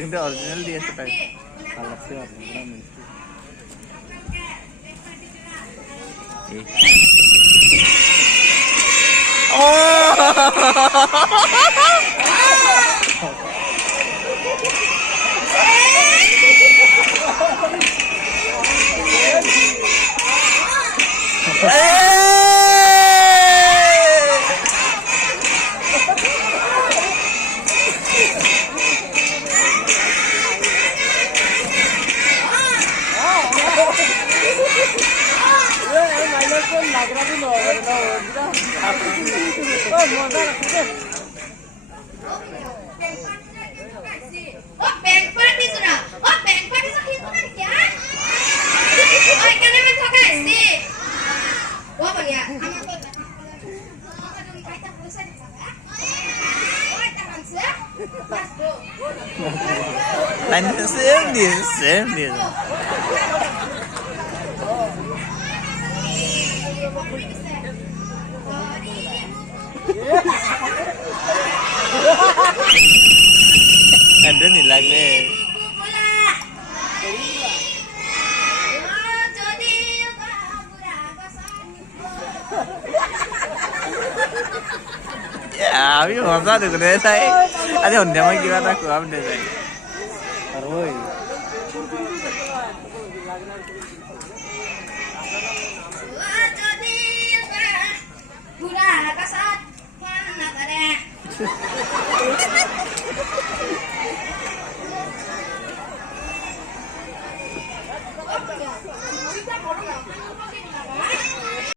কিন্তু অরিজিনাল দিয়েছে তাই ভালো লাগছে Same dia. Ada nih lagi. Ya, abi masa tuh gede saya. Ada orang yang gimana aku update saya. Arwoi.